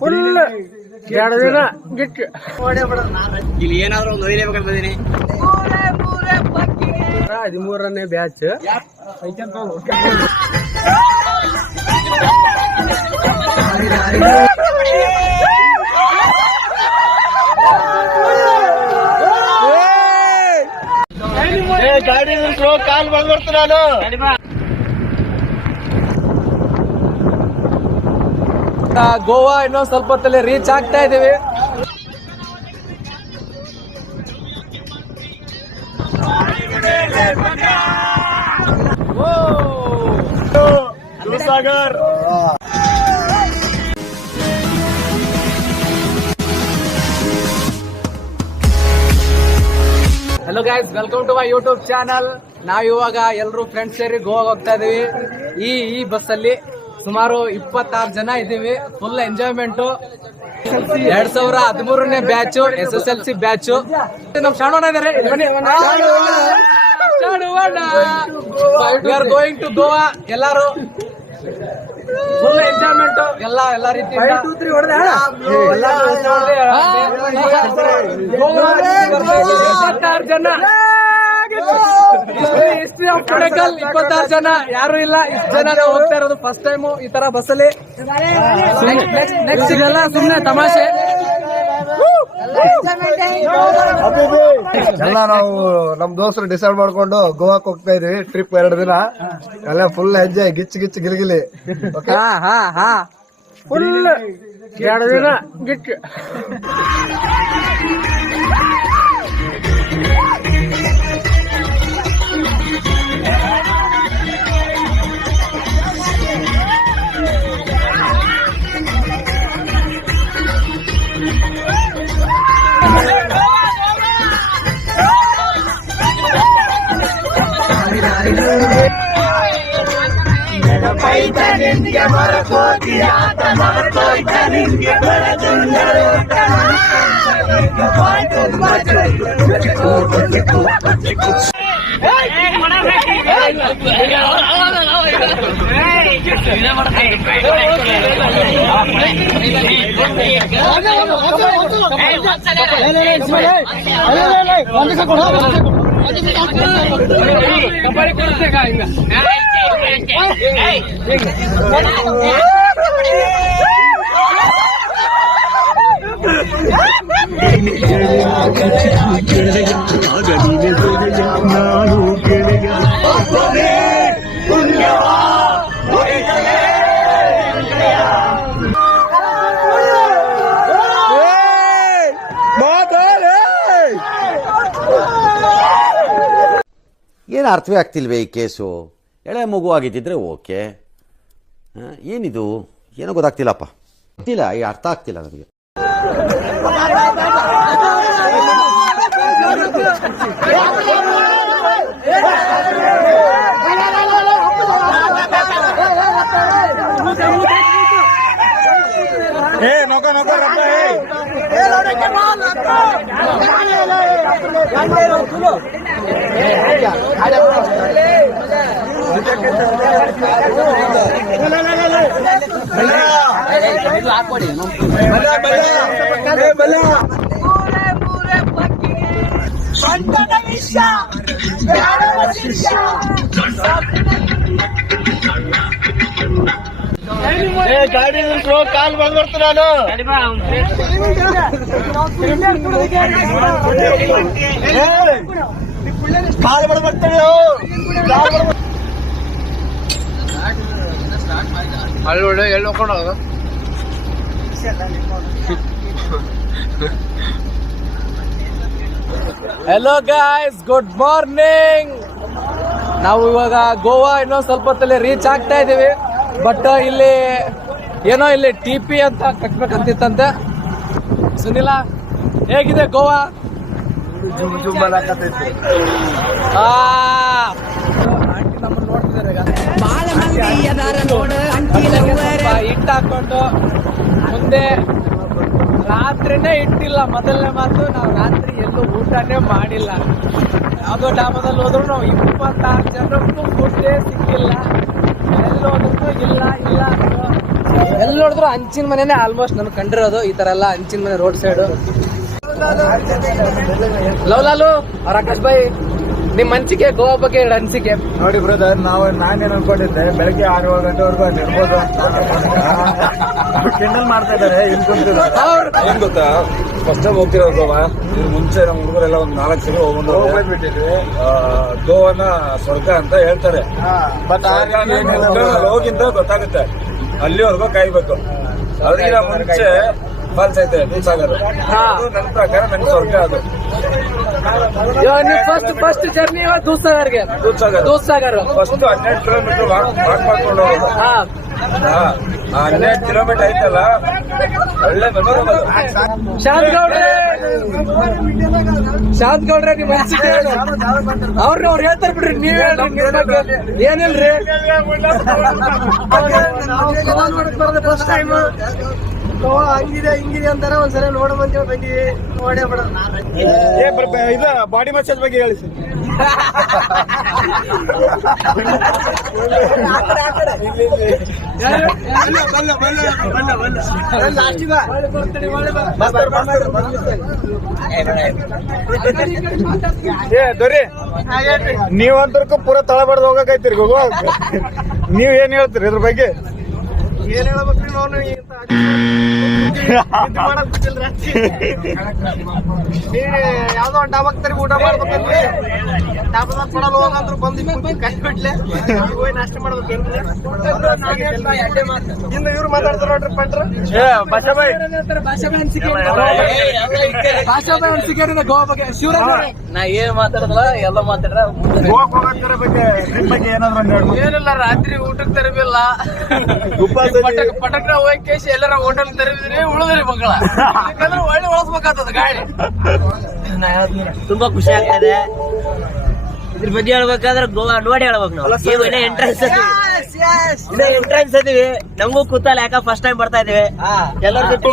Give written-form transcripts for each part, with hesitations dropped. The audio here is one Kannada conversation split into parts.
ಫುಲ್ 2 ದಿನ ಗಿಟ್ಟು ಇಲ್ಲಿ ಏನಾದ್ರು ಒಂದು ಒಯ್ಲೇಬೇಕಂತ ಬಂದೀನಿ. 13ನೇ ಬ್ಯಾಚ್. ಗಾಡಿ ಕಾಲ್ ಬಂದ್ಬರ್ತ ನಾನು. ಗೋವಾ ಇನ್ನೊಂದ್ ಸ್ವಲ್ಪ ಹೊತ್ತಲ್ಲಿ ರೀಚ್ ಆಗ್ತಾ ಇದೀವಿ. Sagar hello guys, welcome to my YouTube channel. ನಾವಿವಾಗ ಎಲ್ಲರೂ ಫ್ರೆಂಡ್ಸ್ ಸೇರಿ ಗೋವಾಗ ಹೋಗ್ತಾ ಇದೀವಿ. ಈ ಬಸ್ ಅಲ್ಲಿ ಸುಮಾರು 26 ಜನ ಇದ್ದೀವಿ. Full enjoyment. 2013ನೇ ಬ್ಯಾಚ್, SSLC ಬ್ಯಾಚ್. ನಮ್ ಶಾಣೋಣ ಇದಾರೆ. We are going to Goa. ಎಲ್ಲಾರು ಫುಲ್ ಎಂಜಾಯ್ಮೆಂಟ್. ಎಲ್ಲ ರೀತಿ 26 ಜನ. ಹಿಸ್ಟ್ರಿ ಆಫ್ ಕೊಡೆಕಲ್ 26 ಜನ ಯಾರು ಇಲ್ಲ. ಇಷ್ಟು ಜನ ಹೋಗ್ತಾ ಇರೋದು ಫಸ್ಟ್ ಟೈಮ್ ಈ ತರ ಬಸ್ಸಲ್ಲಿ. ನೆಕ್ಸ್ಟ್ ಇದೆಲ್ಲ ಸುಮ್ಮನೆ ತಮಾಷೆ. ಎಲ್ಲ ನಾವು ನಮ್ ದೋಸ್ತರು ಡಿಸೈಡ್ ಮಾಡ್ಕೊಂಡು ಗೋವಾಕ್ ಹೋಗ್ತಾ ಇದೀವಿ. ಟ್ರಿಪ್ 2 ದಿನ ಎಲ್ಲ ಫುಲ್ ಎಂಜಾಯ್, ಗಿಚ್ಚಿ ಗಿಲಿಗಿಲಿ. ಫುಲ್ 2 ದಿನ ಗಿಟ್ಟು. ಏನು ಅರ್ಥವೇ ಆಗ್ತಿಲ್ವೇ ಈ ಕೇಸು? ಎಳೆ ಮಗು ಆಗಿದ್ದಿದ್ರೆ ಓಕೆ. ಏನಿದು ಏನೋ ಗೊತ್ತಾಗ್ತಿಲ್ಲಪ್ಪ. ಗೊತ್ತಿಲ್ಲ, ಈ ಅರ್ಥ ಆಗ್ತಿಲ್ಲ ನನಗೆ. ಗಾಡಿ ಕಾಲ್ ಬಂದ್ಬರ್ತ ನಾನು. ಕಾಲ್ ಬಂದ್ಬರ್ತೇನೆ. ಅಲ್ಲಿ ಒಳ್ಳೆ ಎಲ್ಲಿ ಹೋಗ್ಕೊಂಡು ಹೋಗ. Hello guys, good morning. ನಾವು ಇವಾಗ ಗೋವಾ ಇನ್ನೊಂದ್ ಸ್ವಲ್ಪ ಹೊತ್ತಲ್ಲಿ ರೀಚ್ ಆಗ್ತಾ ಇದೀವಿ. ಬಟ್ ಇಲ್ಲಿ ಏನೋ ಇಲ್ಲಿ TP ಅಂತ ಕಟ್ಬೇಕಂತಿತ್ತಂತೆ. ಸುನಿಲ, ಹೇಗಿದೆ ಗೋವಾ? ಆಂಟಿ ನಮ್ಮನ್ನು ನೋಡ್ತಿದ್ದಾರೆ. ಹಿಟ್ಟು ಹಾಕೊಂಡು ಮುಂದೆ ರಾತ್ರಿನೇ ಇಟ್ಟಿಲ್ಲ. ಮೊದಲನೇ ಮಾತು, ನಾವು ರಾತ್ರಿ ಎಲ್ಲೂ ಊಟನೇ ಮಾಡಿಲ್ಲ. ಯಾವುದೋ ಡಾಬಾದಲ್ಲಿ ಹೋದ್ರು ನಾವು 26 ಜನಕ್ಕೂ ಫುಡ್ಡೇ ಸಿಕ್ಕಿಲ್ಲ. ಎಲ್ಲೋದ್ರೂ ಇಲ್ಲ ಎಲ್ಲಿ ನೋಡಿದ್ರು ಹಂಚಿನ ಮನೆನೇ ಆಲ್ಮೋಸ್ಟ್ ನನ್ ಕಂಡಿರೋದು ಈ ತರ ಎಲ್ಲ ಹಂಚಿನ ಮನೆ ರೋಡ್ ಸೈಡ್. ಲವ್ಲಾಲು ಅವ್ರ ಆಕಾಶ್ ಭಾಯಿ, ನಿಮ್ ಅನಿಸಿಕೆ ಗೋವಾ ಬಗ್ಗೆ 2 ಅನಿಸಿಕೆ. ನೋಡಿ ಬ್ರದರ್, ನಾನೇನ್ ಅನ್ಕೊಂಡಿದ್ದೆ ಬೆಳಗ್ಗೆ 6-7 ಗಂಟೆವರೆಗೂ ಅಲ್ಲಿ ಇರ್ಬೋದು ಕೆಂಡಲ್ ಮಾಡ್ತಾ ಇದಾರೆ. ಏನ್ ಗೊತ್ತಾ, ಫಸ್ಟ್ ಟೈಮ್ ಹೋಗ್ತಿರೋದು ಗೋವಾ. ಇದ್ರ ಮುಂಚೆ ನಮ್ಮ ಹುಡುಗರೆಲ್ಲ ಒಂದ್ 4 ಸಲ ಹೋಗ್ಬಿಟ್ಟಿದ್ವಿ. ಗೋವಾನ ಸ್ವರ್ಗ ಅಂತ ಹೇಳ್ತಾರೆ, ಬಟ್ ಹೋಗಿಂತ ಗೊತ್ತಾಗುತ್ತೆ. ಅಲ್ಲಿವರೆಗೂ ಕಾಯ್ಬೇಕು. ಅದಕ್ಕಿಂತ ಮುಂಚೆ ಫಾಲ್ಸ್ ಐತೆ ದೂದ್ಸಾಗರ್, ನನ್ನ ಪ್ರಕಾರ ನನ್ಗೆ ಸ್ವರ್ಗ ಅದು. ಫಸ್ಟ್ ಜರ್ನಿ ದೂದ್ಸಾಗರ್ಗೆ. ದೂದ್ಸಾಗರ್ ಫಸ್ಟ್ 12 ಕಿಲೋಮೀಟರ್ ವಾಕ್ ಮಾಡ್ಕೊಂಡು ಹೋಗೋದು. 12 ಕಿಲೋಮೀಟರ್ ಐತಲ್ಲ, ಒಳ್ಳೆ ಮೆಮೊರಬಲ್. ಶಾಂತ್ ಗೌಡ್ರೆ ನಿಮ್ ಅನಿಸಿಕೆ ಅವ್ರು ಹೇಳ್ತಾರೆ ಬಿಡ್ರಿ, ನೀವ್ ಹೇಳ್ರಿ ಏನಿಲ್ರಿ. ಫಸ್ಟ್ ಟೈಮ್ ಹಂಗಿದೆ ಹಿಂಗಿದೆ ಅಂತಾರ, ಒಂದ್ಸಲ ನೋಡಬಂತ ಬಂದಿವಿ. ನೋಡೇ ಬಿಡ ಇದು ಬಾಡಿ ಮಸಾಜ್ ಬಗ್ಗೆ ಹೇಳಿ ಸರ್. ದೊರೆ, ನೀವಂತರ್ಕು ಪೂರ ತಳ ಬಡ್ದು ಹೋಗಕೈತಿರಿ ಗೋವಾ. ನೀವ್ ಏನ್ ಹೇಳ್ತೀರಿ ಇದ್ರ ಬಗ್ಗೆ? ಏನ್ ಹೇಳ್ಬೇಕ್ರಿ, ನೋನು ಯಾವ್ದೋ ಒಂದು ಡಾಬಾಕ್ ತರಿ ಊಟ ಮಾಡ್ಬೇಕಂದ್ರೆ ಡಾಬಾದಾಗ ಕೊಡಲ್ಲ ಹೋಗಂದ್ರು ಬಂದು ಕೈ ಬಿಡ್ಲೆ ಹೋಗಿ ನಾಷ್ಟ ಮಾಡ್ಬೇಕೇನ್ರಿ. ಇನ್ನು ಇವ್ರು ಮಾತಾಡ್ತಾರ ನೋಡ್ರಿ ಪಂಡ್ರ. ಭಾಷಾ ಬಾಯ್ ಅನಿಸಿಕೆ ಗೋವಾ ಬಗ್ಗೆ. ಶಿವರಾಜ್, ನಾ ಏನ್ ಮಾತಾಡಲ್ಲ ಎಲ್ಲ ಮಾತಾಡ್ರ. ಗೋವಾಕ್ ಹೋಗೋದ್ರ ಬಗ್ಗೆ ನಿಮ್ ಬಗ್ಗೆ ಏನಾದ್ರು ಏನಿಲ್ಲ, ರಾತ್ರಿ ಊಟಕ್ಕೆ ತರಬಿಲ್ಲ, ಪಟಕ್ರ ಹೋಗಿ ಎಲ್ಲರ ಹೋಟೆಲ್ ತರಬಿದ್ರಿ ಉಳಿದ್ರಿ ಮಕ್ಕಳ. ಯಾಕಂದ್ರೆ ಒಳ್ಳೆ ಒಳಸ್ಬೇಕಾಗ್ತದ ಗಾಡಿ. ತುಂಬಾ ಖುಷಿ ಆಗ್ತದೆ. ಇದ್ರ ಬಗ್ಗೆ ಹೇಳ್ಬೇಕಾದ್ರೆ ಗೋವಾ ನೋಡಿ ಹೇಳ್ಬೇಕು ನಾವು. ಎಂಟ್ರೆನ್ಸ್ ಅದೀವಿ, ನಮಗೂ ಕೂತಲ್ಲ, ಯಾಕ ಫಸ್ಟ್ ಟೈಮ್ ಬರ್ತಾ ಇದೀವಿ. ಎಲ್ಲರ ಜೊತೆ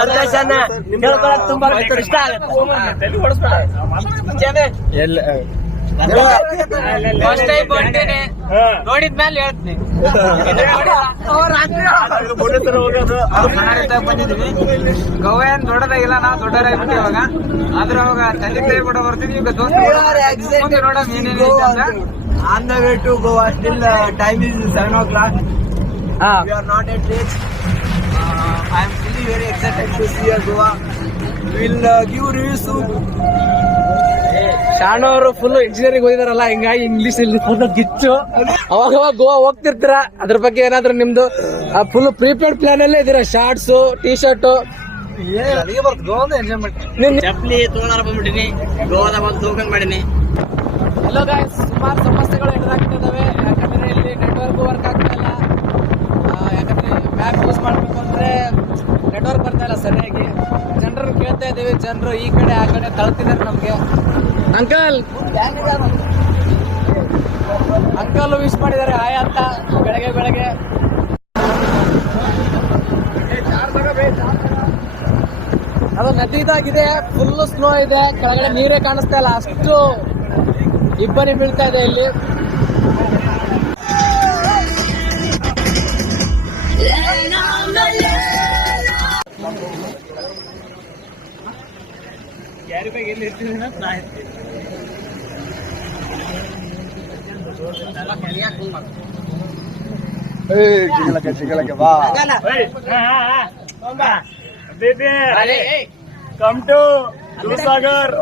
ಸಂತೋಷನ ಹೇಳ್ಕೊಳಕ್ ತುಂಬಾ ಇಷ್ಟ ಆಗುತ್ತೆ. ಫಸ್ಟ್ ಟೈಮ್ ಬಂದೇನೆ, ನೋಡಿದ್ಮೇಲೆ ಹೇಳ್ತೀನಿ. ಬಂದಿದ್ವಿ. ಗೋವಾ ಏನ್ ದೊಡ್ಡದಾಗಿಲ್ಲ, ನಾವು ದೊಡ್ಡದಾಗ್ಬಿಟ್ಟು ಇವಾಗ. ಆದ್ರೆ ಅವಾಗ ತಂದೆ ಕೈ ಬಿಡ ಬರ್ತೀವಿ. ಈಗ ದೋಸ್ತ ನೋಡೋಣ ಏನೇನು ಅಂತ. On the way to Goa, still time is 7 o'clock. We are not at reach. I am really very excited to see Goa. We will give reviews soon. Shanu ಅವರು ಫುಲ್ ಇಂಜಿನಿಯರಿಂಗ್ ಓದಿದಾರಲ್ಲ, ಹಿಂಗಾಗಿ ಇಂಗ್ಲಿಷ್ ಇಲ್ಲಿ ಫುಲ್ ಗಿಚ್ಚು. ಅವಾಗ ಗೋವಾ ಹೋಗ್ತಿರ್ತೀರ, ಅದ್ರ ಬಗ್ಗೆ ಏನಾದ್ರು ನಿಮ್ದು ಫುಲ್ ಪ್ರೀಪೇಡ್ ಪ್ಲಾನ್ ಅಲ್ಲೇ ಇದೀರಾ? ಶಾರ್ಟ್ಸ್, ಟೀ ಶರ್ಟ್ ಚಪ್ಲಿ ತೋಳಾರ ಬಂದ್ಬಿಟ್ಟಿನಿ, ಗೋವಾದಾಗ ಬಂದು ತೋಕೊಂಡ್ ಮಾಡೀನಿ. ಎಲ್ಲ ಗಾಯ್ಸ್, ಸುಮಾರು ಸಮಸ್ಯೆಗಳು ಎದುರಾಗ್ತಿದ್ದಾವೆ. ಯಾಕಂದ್ರೆ ಇಲ್ಲಿ ನೆಟ್ವರ್ಕ್ ವರ್ಕ್ ಆಗ್ತಾ ಇಲ್ಲ. ಯಾಕಂದ್ರೆ ಮ್ಯಾಪ್ ಯೂಸ್ ಮಾಡ್ಬೇಕಂದ್ರೆ ನೆಟ್ವರ್ಕ್ ಬರ್ತಾ ಇಲ್ಲ ಸರಿಯಾಗಿ. ಜನರನ್ನು ಕೇಳ್ತಾ ಇದ್ದೀವಿ, ಜನರು ಈ ಕಡೆ ಆ ಕಡೆ ತಳ್ತಿದ್ದಾರೆ ನಮ್ಗೆ. ಅಂಕಲ್ ವಿಶ್ ಮಾಡಿದ್ದಾರೆ ಹಾಯ್ ಅಂತ ಬೆಳಗ್ಗೆ. ಅದು ನದಿದಾಗಿದೆ, ಫುಲ್ ಸ್ನೋ ಇದೆ, ಕೆಳಗಡೆ ನೀರೇ ಕಾಣಿಸ್ತಾ ಇಲ್ಲ, ಅಷ್ಟು ಇಬ್ಬರಿ ಬೀಳ್ತಾ ಇದೆ ಇಲ್ಲಿ. ಚಿಗಲಕ್ಕೆ ಬಾ. Come to Dudhsagar.